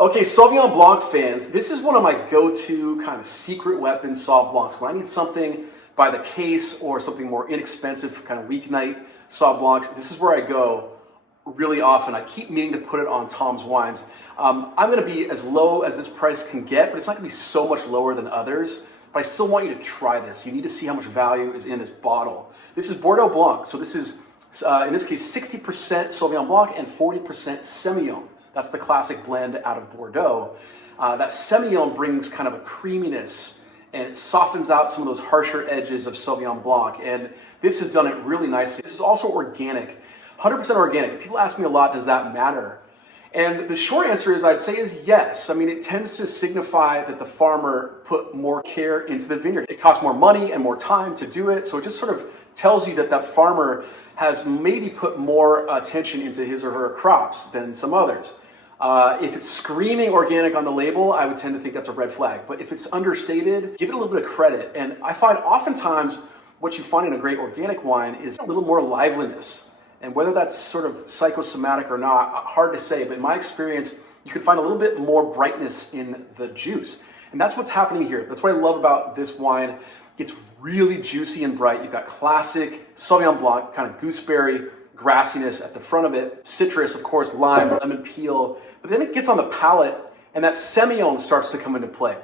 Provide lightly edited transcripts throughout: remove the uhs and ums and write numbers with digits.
Okay, Sauvignon Blanc fans, this is one of my go-to kind of secret weapon Sauv Blancs. When I need something by the case or something more inexpensive for kind of weeknight Sauv Blancs, this is where I go really often. I keep meaning to put it on Tom's Wines. I'm going to be as low as this price can get, but it's not going to be so much lower than others. But I still want you to try this. You need to see how much value is in this bottle. This is Bordeaux Blanc, so this is, in this case, 60% Sauvignon Blanc and 40% Semillon. That's the classic blend out of Bordeaux. That Semillon brings kind of a creaminess and it softens out some of those harsher edges of Sauvignon Blanc. And this has done it really nicely. This is also organic, 100% organic. People ask me a lot, does that matter? And the short answer is I'd say is yes. I mean, it tends to signify that the farmer put more care into the vineyard. It costs more money and more time to do it. So it just sort of tells you that that farmer has maybe put more attention into his or her crops than some others. If it's screaming organic on the label, I would tend to think that's a red flag. But if it's understated, give it a little bit of credit. And I find oftentimes what you find in a great organic wine is a little more liveliness. And whether that's sort of psychosomatic or not, hard to say. But in my experience, you can find a little bit more brightness in the juice. And that's what's happening here. That's what I love about this wine. It's really juicy and bright. You've got classic Sauvignon Blanc, kind of gooseberry grassiness at the front of it. Citrus, of course, lime, lemon peel. But then it gets on the palate and that Semillon starts to come into play.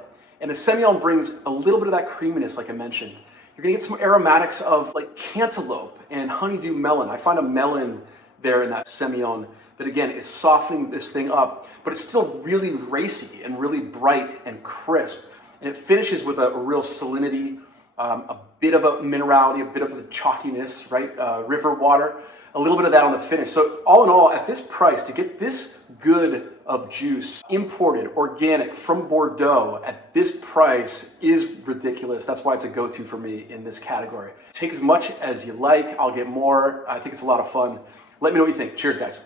And the Semillon brings a little bit of that creaminess, like I mentioned. You're gonna get some aromatics of like cantaloupe and honeydew melon. I find a melon there in that Semillon that again is softening this thing up, but it's still really racy and really bright and crisp. And it finishes with a real salinity, a bit of a minerality, a bit of the chalkiness, right? River water, a little bit of that on the finish. So all in all, at this price, to get this good of juice, imported, organic, from Bordeaux, at this price is ridiculous. That's why it's a go-to for me in this category. Take as much as you like. I'll get more. I think it's a lot of fun. Let me know what you think. Cheers, guys.